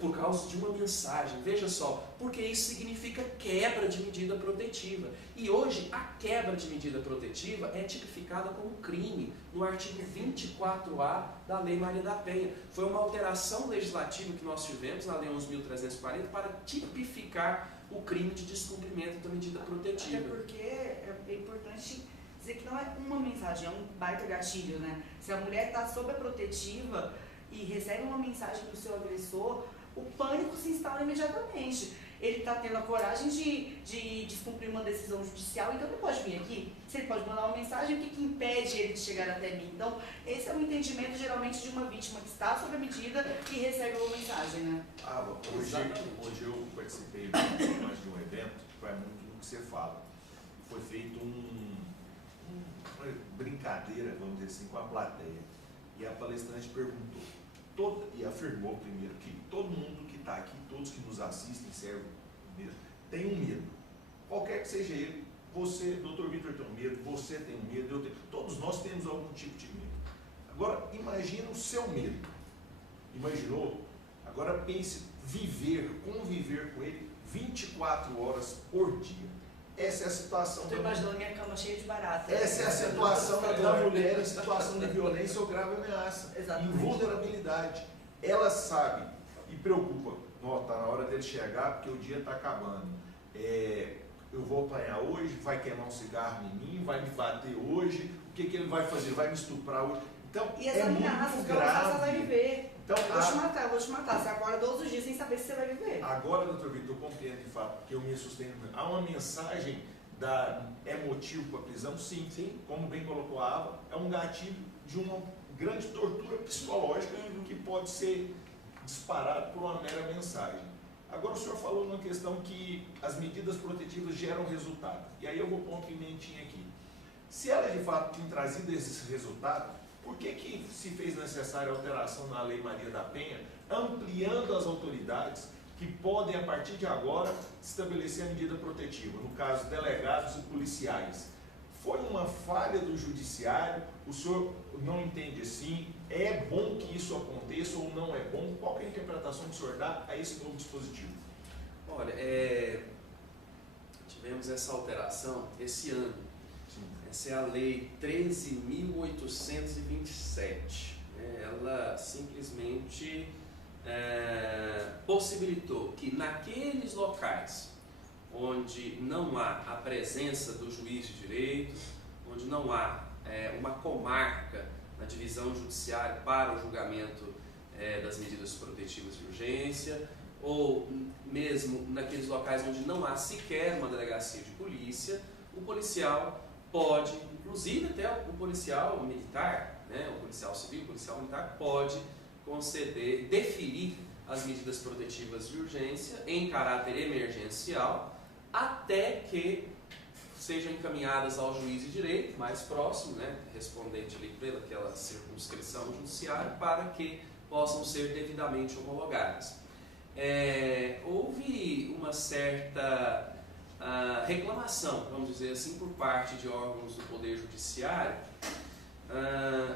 por causa de uma mensagem, veja só, porque isso significa quebra de medida protetiva. E hoje a quebra de medida protetiva é tipificada como crime no artigo 24A da Lei Maria da Penha. Foi uma alteração legislativa que nós tivemos na Lei 11.340 para tipificar o crime de descumprimento da medida protetiva. Até porque é importante dizer que não é uma mensagem, é um baita gatilho, né? Se a mulher está sobreprotetiva e recebe uma mensagem do seu agressor, o pânico se instala imediatamente. Ele está tendo a coragem de descumprir uma decisão judicial, então ele pode vir aqui. Se ele pode mandar uma mensagem, o que impede ele de chegar até mim? Então, esse é o entendimento, geralmente, de uma vítima que está sob a medida e recebe uma mensagem, né? Hoje eu participei de um evento que vai muito no que você fala. Foi feito uma brincadeira, vamos dizer assim, com a plateia. E a palestrante perguntou, e afirmou primeiro que todo mundo que está aqui, todos que nos assistem, servem mesmo, tem um medo. Qualquer que seja ele, você, Dr. Vitor, tem um medo, você tem um medo, todos nós temos algum tipo de medo. Agora, imagina o seu medo. Imaginou? Agora pense, conviver com ele 24 horas por dia. Essa é a situação. Estou imaginando minha cama cheia de barata. Essa é a situação da mulher em situação de violência ou grave ameaça. Exatamente. Invulnerabilidade. Ela sabe e preocupa. Está na hora dele chegar porque o dia está acabando. Eu vou apanhar hoje, vai queimar um cigarro em mim, vai me bater hoje, o que ele vai fazer? Vai me estuprar hoje. Então, e essa ameaça, muito grave. Você vai viver. Então, eu vou te matar. Você acorda todos os dias sem saber se você vai viver. Agora, doutor Vitor, eu compreendo de fato, porque eu me sustento. Há uma mensagem é motivo para a prisão? Sim. Como bem colocou a Ava, é um gatilho de uma grande tortura psicológica que pode ser disparado por uma mera mensagem. Agora, o senhor falou numa questão que as medidas protetivas geram resultado. E aí eu vou pôr uma pimentinha aqui. Se ela de fato tem trazido esses resultados, por que se fez necessária a alteração na Lei Maria da Penha, ampliando as autoridades que podem, a partir de agora, estabelecer a medida protetiva? No caso, delegados e policiais. Foi uma falha do judiciário? O senhor não entende assim? É bom que isso aconteça ou não é bom? Qual é a interpretação que o senhor dá a esse novo dispositivo? Olha, tivemos essa alteração esse ano. Essa é a Lei 13.827. Ela simplesmente possibilitou que naqueles locais onde não há a presença do juiz de direito, onde não há uma comarca na divisão judiciária para o julgamento das medidas protetivas de urgência, ou mesmo naqueles locais onde não há sequer uma delegacia de polícia, o policial pode, inclusive até o policial militar, o policial civil, o policial militar, pode conceder, deferir as medidas protetivas de urgência em caráter emergencial, até que sejam encaminhadas ao juiz de direito mais próximo, respondente ali pelaquela circunscrição judiciária, para que possam ser devidamente homologadas. Houve uma certa reclamação, vamos dizer assim, por parte de órgãos do Poder Judiciário,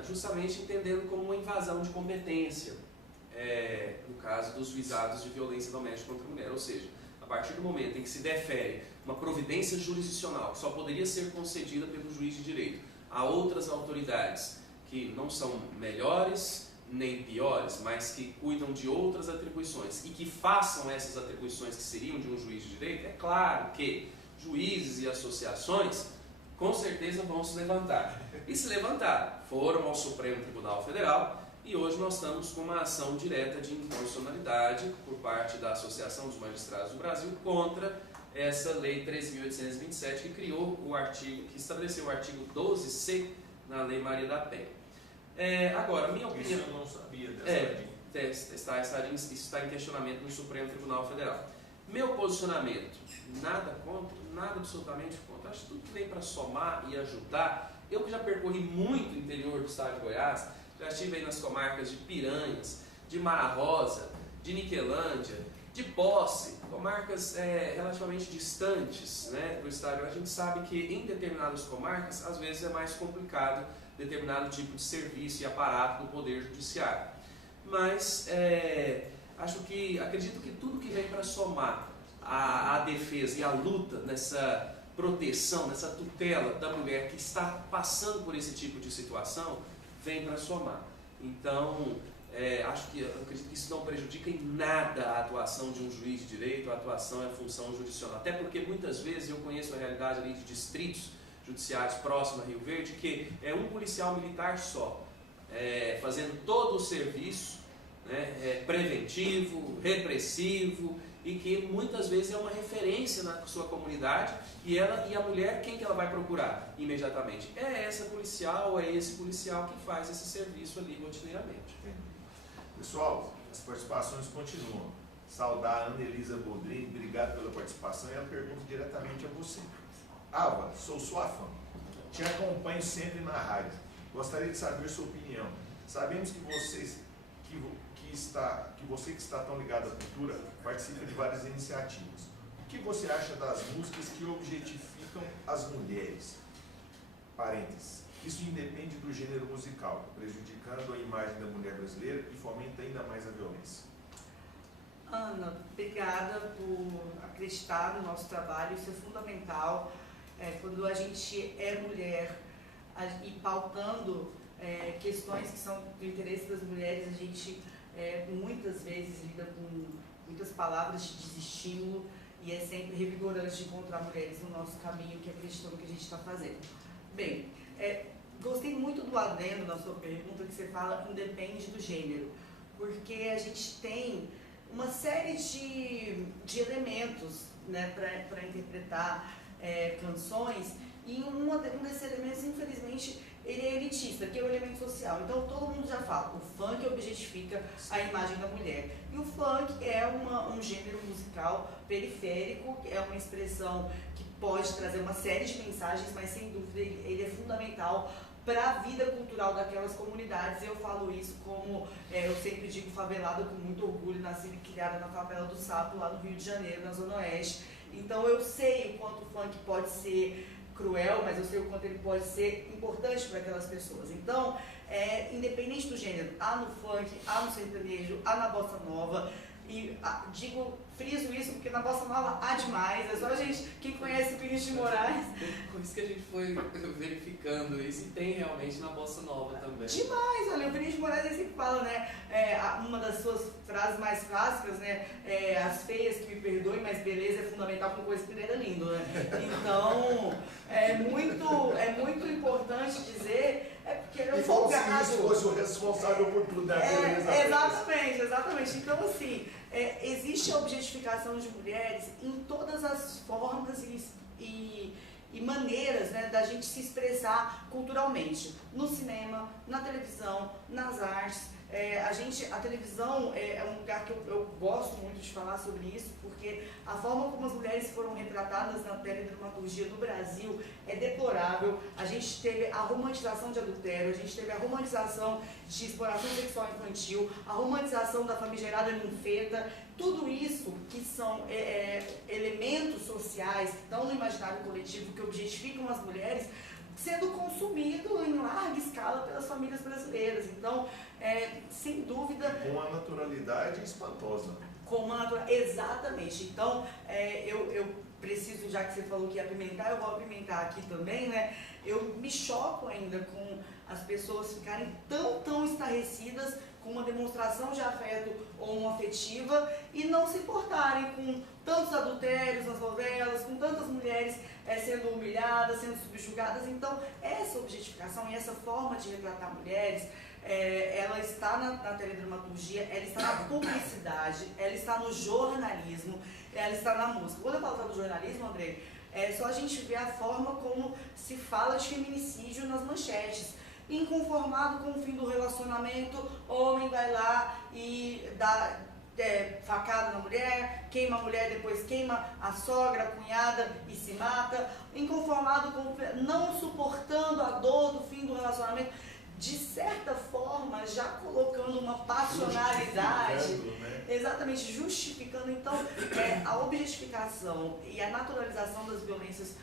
justamente entendendo como uma invasão de competência, no caso dos juizados de violência doméstica contra a mulher. Ou seja, a partir do momento em que se defere uma providência jurisdicional que só poderia ser concedida pelo juiz de direito a outras autoridades que não são melhores nem piores, mas que cuidam de outras atribuições e que façam essas atribuições que seriam de um juiz de direito, é claro que juízes e associações com certeza vão se levantar. E se levantaram, foram ao Supremo Tribunal Federal e hoje nós estamos com uma ação direta de inconstitucionalidade por parte da Associação dos Magistrados do Brasil contra essa Lei 13.827 que criou o artigo, que estabeleceu o artigo 12C na Lei Maria da Penha. Agora, minha opinião... Isso eu não sabia dessa isso está em questionamento no Supremo Tribunal Federal. Meu posicionamento, nada contra, nada absolutamente contra. Acho que tudo que vem para somar e ajudar. Eu que já percorri muito o interior do estado de Goiás, já estive aí nas comarcas de Piranhas, de Mara Rosa, de Niquelândia, de Posse, comarcas relativamente distantes do estado. A gente sabe que em determinadas comarcas, às vezes é mais complicado determinado tipo de serviço e aparato do Poder Judiciário. Mas acredito que tudo que vem para somar a defesa e a luta nessa proteção, nessa tutela da mulher que está passando por esse tipo de situação, vem para somar. Então, acredito que isso não prejudica em nada a atuação de um juiz de direito, a atuação e a função jurisdicional. Até porque muitas vezes eu conheço a realidade ali de distritos judiciários próximos a Rio Verde, que é um policial militar só, fazendo todo o serviço, né, preventivo, repressivo, e que muitas vezes é uma referência na sua comunidade, e a mulher, quem que ela vai procurar imediatamente? É essa policial, é esse policial que faz esse serviço ali rotineiramente. Pessoal, as participações continuam. Saudar a Ana Elisa Boldrini, obrigado pela participação, e ela pergunta diretamente a você. Ava, sou sua fã, te acompanho sempre na rádio, gostaria de saber sua opinião. Sabemos que você que está tão ligado à cultura participa de várias iniciativas. O que você acha das músicas que objetificam as mulheres? Parênteses. Isso independe do gênero musical, prejudicando a imagem da mulher brasileira e fomenta ainda mais a violência. Ana, obrigada por acreditar no nosso trabalho, isso é fundamental. Quando a gente é mulher e pautando questões que são do interesse das mulheres, a gente muitas vezes lida com muitas palavras de desestímulo, e é sempre revigorante encontrar mulheres no nosso caminho que acreditam no que a gente está fazendo. Bem, gostei muito do adendo na sua pergunta, que você fala independe do gênero, porque a gente tem uma série de elementos, né, para interpretar canções, e um desses elementos, infelizmente, ele é elitista, que é o elemento social. Então todo mundo já fala, o funk objetifica a imagem da mulher. E o funk é um gênero musical periférico, é uma expressão que pode trazer uma série de mensagens, mas sem dúvida ele é fundamental para a vida cultural daquelas comunidades. Eu falo isso como, eu sempre digo, favelada com muito orgulho, nascida e criada na favela do Sapo, lá no Rio de Janeiro, na Zona Oeste. Então eu sei o quanto o funk pode ser cruel, mas eu sei o quanto ele pode ser importante para aquelas pessoas. Então, independente do gênero, há no funk, há no sertanejo, há na bossa nova, e friso isso porque na bossa nova há demais, é só a gente, quem conhece o Vinícius de Moraes... Com isso que a gente foi verificando isso, e tem realmente na bossa nova também. Demais, olha, o Vinícius de Moraes ele sempre fala, né, uma das suas frases mais clássicas, né, as feias que me perdoem, mas beleza é fundamental com coisa que era lindo, né? Então, é muito importante dizer, porque ele é um folgado. E como se isso fosse o responsável por tudo, né? Exatamente. Então, assim, existe a objetificação de mulheres em todas as formas e maneiras, né, da gente se expressar culturalmente. No cinema, na televisão, nas artes. A televisão é um lugar que eu gosto muito de falar sobre isso, porque a forma como as mulheres foram retratadas na teledramaturgia do Brasil é deplorável. A gente teve a romantização de adultério, a gente teve a romantização de exploração sexual infantil, a romantização da famigerada ninfeta, tudo isso que são elementos sociais que estão no imaginário coletivo, que objetificam as mulheres, sendo consumido em larga escala pelas famílias brasileiras. Então, sem dúvida... Com uma naturalidade espantosa. Exatamente. Então, eu preciso, já que você falou que ia apimentar, eu vou apimentar aqui também, né? Eu me choco ainda com as pessoas ficarem tão estarrecidas com uma demonstração de afeto homoafetiva e não se importarem com tantos adultérios nas novelas, com tantas mulheres sendo humilhadas, sendo subjugadas. Então, essa objetificação e essa forma de retratar mulheres, ela está na teledramaturgia, ela está na publicidade, ela está no jornalismo, ela está na música. Quando eu falo do jornalismo, André, é só a gente ver a forma como se fala de feminicídio nas manchetes. Inconformado com o fim do relacionamento, homem vai lá e dá facada na mulher, queima a mulher, depois queima a sogra, a cunhada e se mata. Inconformado com, não suportando a dor do fim do relacionamento, de certa forma já colocando uma passionalidade, né? Exatamente, justificando. Então, a objetificação e a naturalização das violências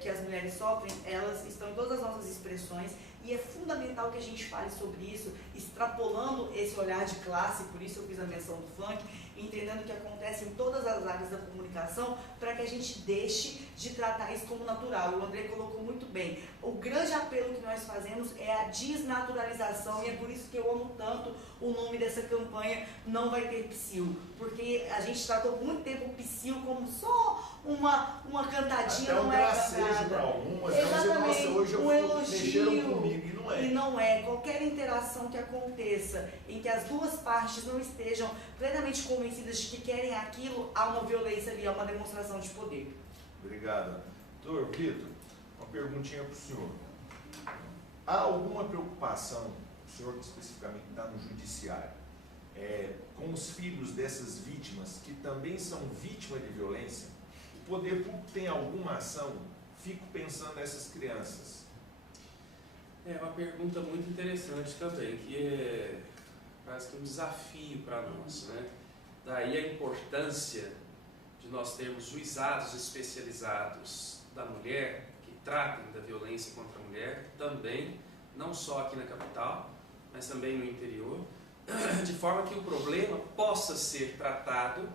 que as mulheres sofrem, elas estão em todas as nossas expressões, e é fundamental que a gente fale sobre isso, extrapolando esse olhar de classe. Por isso eu fiz a menção do funk, entendendo que acontece em todas as áreas da comunicação, para que a gente deixe de tratar isso como natural. O André colocou muito bem. O grande apelo que nós fazemos é a desnaturalização, e é por isso que eu amo tanto o nome dessa campanha, Não Vai Ter Psil, porque a gente tratou por muito tempo o psil como só uma cantadinha, até não um é gracejo para cantada. algumas, elas dizem, nossa, hoje Um mexeram elogio. comigo, e não é. E não é. Qualquer interação que aconteça em que as duas partes não estejam plenamente convencidas de que querem aquilo, há uma violência ali, há uma demonstração de poder. Obrigado. Doutor Vitor, uma perguntinha para o senhor. Há alguma preocupação, o senhor que especificamente está no judiciário, com os filhos dessas vítimas, que também são vítimas de violência? O poder público tem alguma ação? Fico pensando nessas crianças. É uma pergunta muito interessante também, que é quase que um desafio para nós, né? Daí a importância de nós termos juizados especializados da mulher, que tratem da violência contra a mulher, também, não só aqui na capital, mas também no interior, de forma que o problema possa ser tratado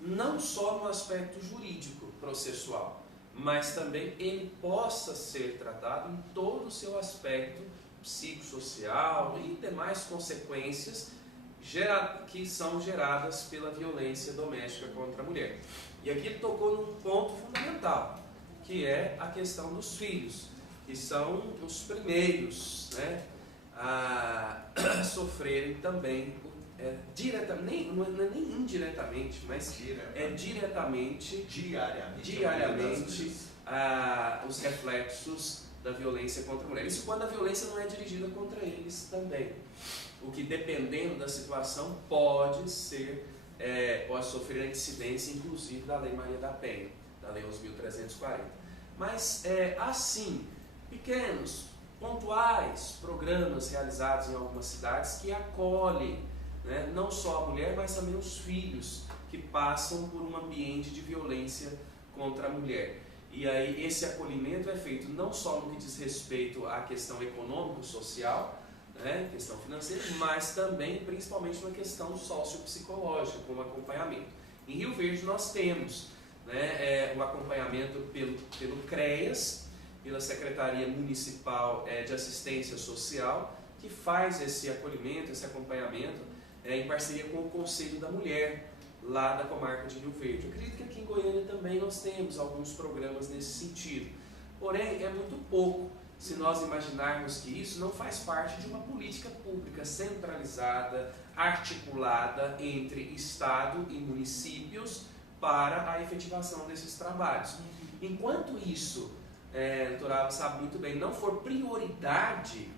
não só no aspecto jurídico, processual, mas também ele possa ser tratado em todo o seu aspecto psicossocial e demais consequências que são geradas pela violência doméstica contra a mulher. E aqui ele tocou num ponto fundamental, que é a questão dos filhos, que são os primeiros, né, a sofrerem também, diretamente, não é nem indiretamente, mas diretamente, diariamente os reflexos da violência contra a mulher. Isso quando a violência não é dirigida contra eles também. O que, dependendo da situação, pode sofrer a incidência, inclusive, da Lei Maria da Penha, da Lei 11.340. Mas, assim, pequenos, pontuais programas realizados em algumas cidades que acolhem, né, não só a mulher, mas também os filhos que passam por um ambiente de violência contra a mulher. E aí esse acolhimento é feito não só no que diz respeito à questão econômico-social, né, questão financeira, mas também, principalmente, na questão sociopsicológica, como acompanhamento. Em Rio Verde nós temos, né, um acompanhamento pelo CREAS, pela Secretaria Municipal de Assistência Social, que faz esse acolhimento, esse acompanhamento, em parceria com o Conselho da Mulher, lá da comarca de Rio Verde. Eu acredito que aqui em Goiânia também nós temos alguns programas nesse sentido. Porém, é muito pouco se nós imaginarmos que isso não faz parte de uma política pública centralizada, articulada entre Estado e municípios para a efetivação desses trabalhos. Enquanto isso, doutora Ava sabe muito bem, não for prioridade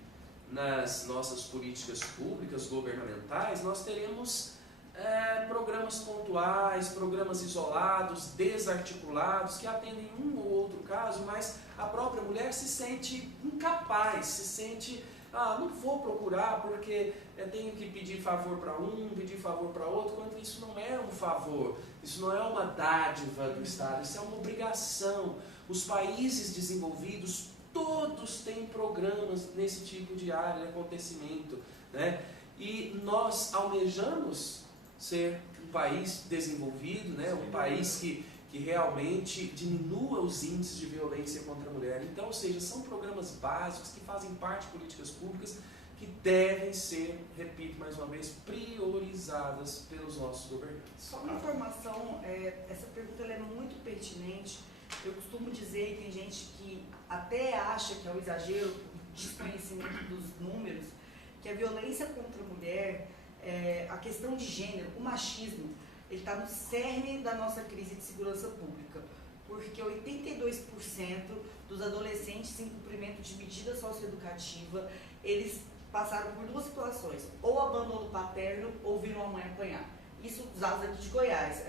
nas nossas políticas públicas, governamentais, nós teremos programas pontuais, programas isolados, desarticulados, que atendem um ou outro caso, mas a própria mulher se sente incapaz, se sente, não vou procurar porque tenho que pedir favor para um, pedir favor para outro, quando isso não é um favor, isso não é uma dádiva do Estado, isso é uma obrigação. Os países desenvolvidos, todos têm programas nesse tipo de área de acontecimento, né? E nós almejamos ser um país desenvolvido, né? Um país que realmente diminua os índices de violência contra a mulher. Então, ou seja, são programas básicos que fazem parte de políticas públicas que devem ser, repito mais uma vez, priorizadas pelos nossos governantes. Só uma informação, essa pergunta ela é muito pertinente. Eu costumo dizer, e tem gente que até acha que é um exagero, desconhecimento dos números, que a violência contra a mulher, a questão de gênero, o machismo, ele está no cerne da nossa crise de segurança pública, porque 82% dos adolescentes em cumprimento de medida socioeducativa, eles passaram por duas situações, ou abandono paterno ou viram a mãe apanhar. Isso dos dados aqui de Goiás.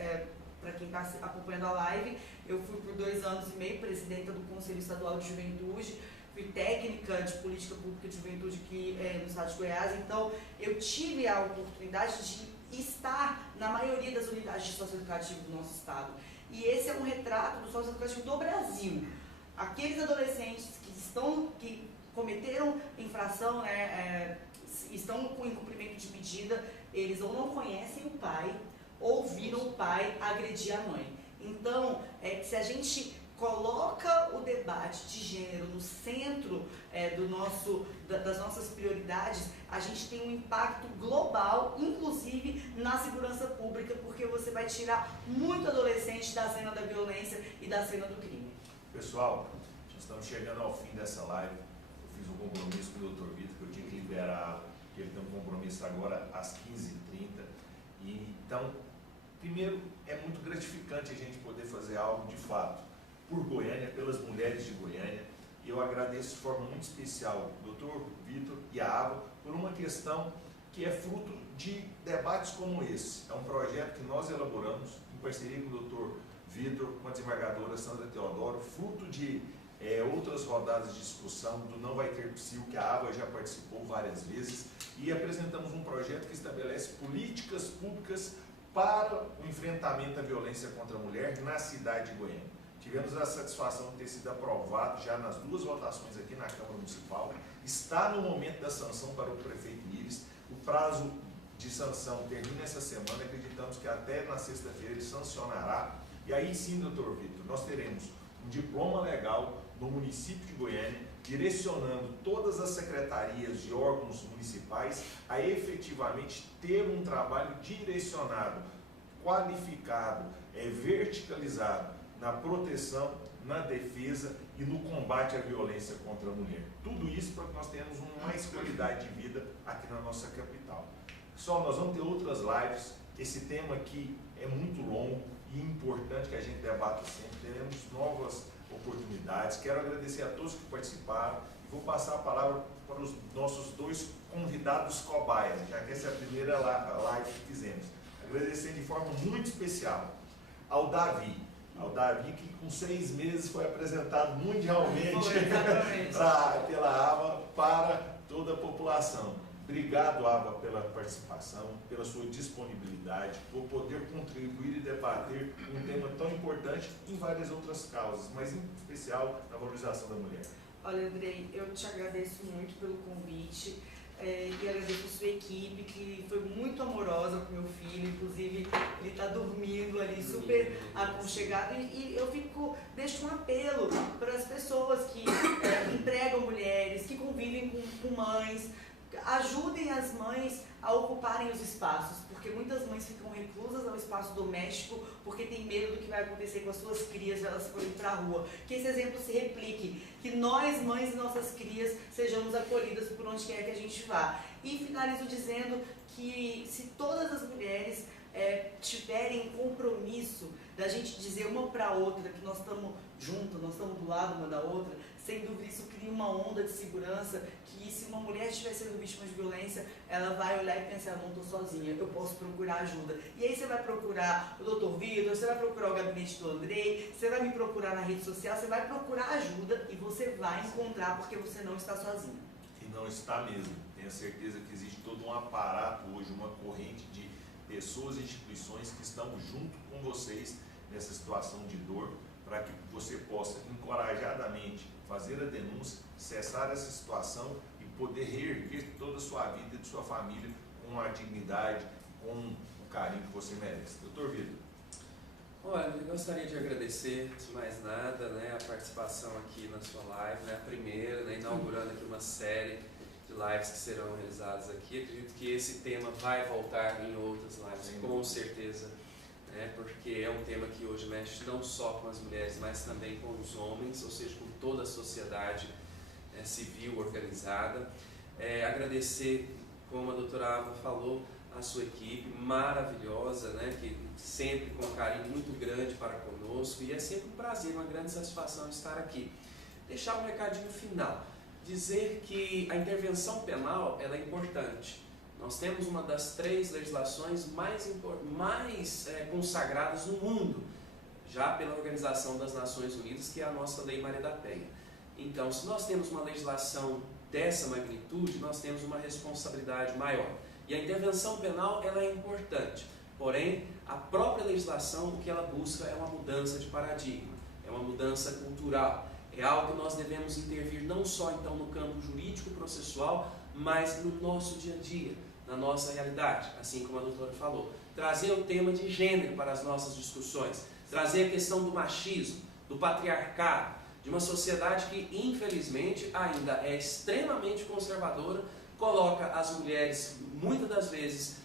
Para quem está acompanhando a live, eu fui por 2 anos e meio presidenta do Conselho Estadual de Juventude, fui técnica de política pública de juventude aqui no estado de Goiás, então eu tive a oportunidade de estar na maioria das unidades de socioeducativo do nosso estado. E esse é um retrato do socioeducativo do Brasil. Aqueles adolescentes que cometeram infração, estão com incumprimento de medida, eles ou não conhecem o pai, ou viram o pai agredir a mãe. Então, se a gente coloca o debate de gênero no centro das nossas prioridades, a gente tem um impacto global, inclusive na segurança pública, porque você vai tirar muito adolescente da cena da violência e da cena do crime. Pessoal, nós estamos chegando ao fim dessa live. Eu fiz um compromisso com o Dr. Vitor, que eu tinha que liberar, que ele tem um compromisso agora às 15h30. Então, primeiro, é muito gratificante a gente poder fazer algo de fato por Goiânia, pelas mulheres de Goiânia. E eu agradeço de forma muito especial o Dr. Vitor e a Ava por uma questão que é fruto de debates como esse. É um projeto que nós elaboramos em parceria com o Dr. Vitor, com a desembargadora Sandra Teodoro, fruto de outras rodadas de discussão do Não Vai Ter Psil, que a Ava já participou várias vezes, e apresentamos um projeto que estabelece políticas públicas para o enfrentamento à violência contra a mulher na cidade de Goiânia. Tivemos a satisfação de ter sido aprovado já nas 2 votações aqui na Câmara Municipal. Está no momento da sanção para o prefeito Ives. O prazo de sanção termina essa semana. Acreditamos que até na sexta-feira ele sancionará. E aí sim, doutor Vitor, nós teremos um diploma legal no município de Goiânia, direcionando todas as secretarias de órgãos municipais a efetivamente ter um trabalho direcionado, qualificado, verticalizado, na proteção, na defesa e no combate à violência contra a mulher. Tudo isso para que nós tenhamos mais qualidade de vida aqui na nossa capital. Pessoal, nós vamos ter outras lives. Esse tema aqui é muito longo e importante que a gente debata sempre. Teremos novas oportunidades. Quero agradecer a todos que participaram e vou passar a palavra para os nossos 2 convidados cobaias, já que essa é a primeira live que fizemos. Agradecer de forma muito especial ao Davi, que com 6 meses foi apresentado mundialmente pela Ava para toda a população. Obrigado, Ava, pela participação, pela sua disponibilidade, por poder contribuir e debater um tema tão importante em várias outras causas, mas em especial na valorização da mulher. Olha, Andrei, eu te agradeço muito pelo convite. E agradeço a sua equipe, que foi muito amorosa com meu filho, inclusive ele está dormindo ali, super aconchegado, e eu deixo um apelo para as pessoas que empregam mulheres, que convivem com mães, ajudem as mães a ocuparem os espaços, porque muitas mães ficam reclusas ao espaço doméstico porque tem medo do que vai acontecer com as suas crias se elas forem para a rua. Que esse exemplo se replique, que nós, mães e nossas crias, sejamos acolhidas por onde quer que a gente vá. E finalizo dizendo que se todas as mulheres tiverem compromisso da gente dizer uma para a outra que nós estamos juntas, nós estamos do lado uma da outra, sem dúvida isso cria uma onda de segurança, que se uma mulher estiver sendo vítima de violência, ela vai olhar e pensar, não estou sozinha, eu posso procurar ajuda. E aí você vai procurar o Dr. Vitor, você vai procurar o gabinete do Andrei, você vai me procurar na rede social, você vai procurar ajuda e você vai encontrar, porque você não está sozinha. E não está mesmo. Tenho certeza que existe todo um aparato hoje, uma corrente de pessoas e instituições que estão junto com vocês nessa situação de dor, para que você possa encorajadamente fazer a denúncia, cessar essa situação e poder reerguer toda a sua vida e de sua família com a dignidade, com o carinho que você merece. Doutor Vitor. Olha, eu gostaria de agradecer, antes de mais nada, a participação aqui na sua live, a primeira, inaugurando aqui uma série de lives que serão realizadas aqui. Acredito que esse tema vai voltar em outras lives, com certeza, porque é um tema que hoje mexe não só com as mulheres, mas também com os homens, ou seja, com toda a sociedade civil organizada. Agradecer, como a doutora Ava falou, a sua equipe maravilhosa, que sempre com um carinho muito grande para conosco, e é sempre um prazer, uma grande satisfação estar aqui. Deixar um recadinho final, dizer que a intervenção penal ela é importante. Nós temos uma das 3 legislações mais consagradas no mundo, já pela Organização das Nações Unidas, que é a nossa Lei Maria da Penha. Então, se nós temos uma legislação dessa magnitude, nós temos uma responsabilidade maior. E a intervenção penal ela é importante, porém, a própria legislação, o que ela busca é uma mudança de paradigma, é uma mudança cultural, é algo que nós devemos intervir não só então no campo jurídico processual, mas no nosso dia a dia, na nossa realidade, assim como a doutora falou. Trazer o tema de gênero para as nossas discussões, trazer a questão do machismo, do patriarcado, de uma sociedade que, infelizmente, ainda é extremamente conservadora, coloca as mulheres, muitas das vezes,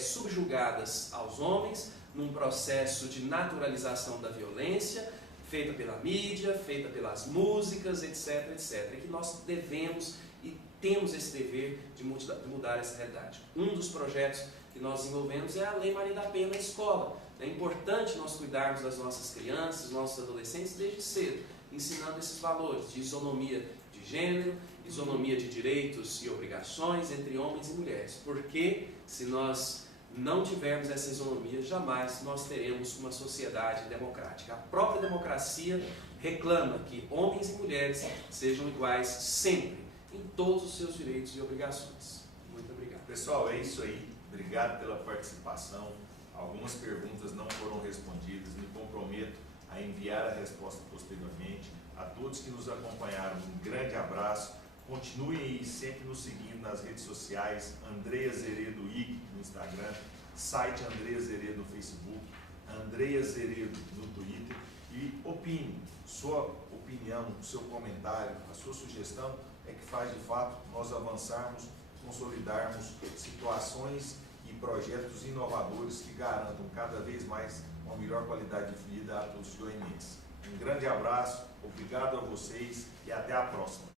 subjugadas aos homens, num processo de naturalização da violência, feita pela mídia, feita pelas músicas, etc, etc. E que nós devemos e temos esse dever de mudar essa realidade. Um dos projetos que nós desenvolvemos é a Lei Maria da Penha na escola. É importante nós cuidarmos das nossas crianças, dos nossos adolescentes desde cedo, ensinando esses valores de isonomia de gênero, isonomia de direitos e obrigações entre homens e mulheres. Porque se nós não tivermos essa isonomia, jamais nós teremos uma sociedade democrática. A própria democracia reclama que homens e mulheres sejam iguais sempre, em todos os seus direitos e obrigações. Muito obrigado. Pessoal, é isso aí. Obrigado pela participação. Algumas perguntas não foram respondidas. Me comprometo a enviar a resposta posteriormente. A todos que nos acompanharam, um grande abraço. Continuem aí sempre nos seguindo nas redes sociais, Andreia Zeredo IG no Instagram, site Andreia Zeredo no Facebook, Andreia Zeredo no Twitter, e opine. Sua opinião, seu comentário, a sua sugestão é que faz de fato nós avançarmos, consolidarmos situações e projetos inovadores que garantam cada vez mais uma melhor qualidade de vida a todos os joinenses. Um grande abraço, obrigado a vocês e até a próxima.